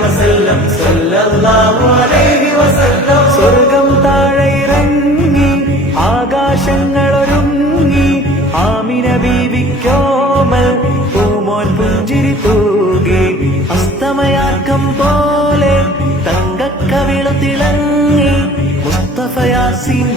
വസല്ലം സല്ലല്ലാഹു അലൈഹി വസല്ലം. സ്വർഗം താഴെ ഇറങ്ങി ആകാശങ്ങളൊരുങ്ങി ആമിന ബീവിക്കോമൽ പൂമോൻ പുഞ്ചിരി തൂകി അസ്തമയാക്കം പോലെ തങ്കക്കവിള തിളങ്ങി മുസ്തഫ യാസീൻ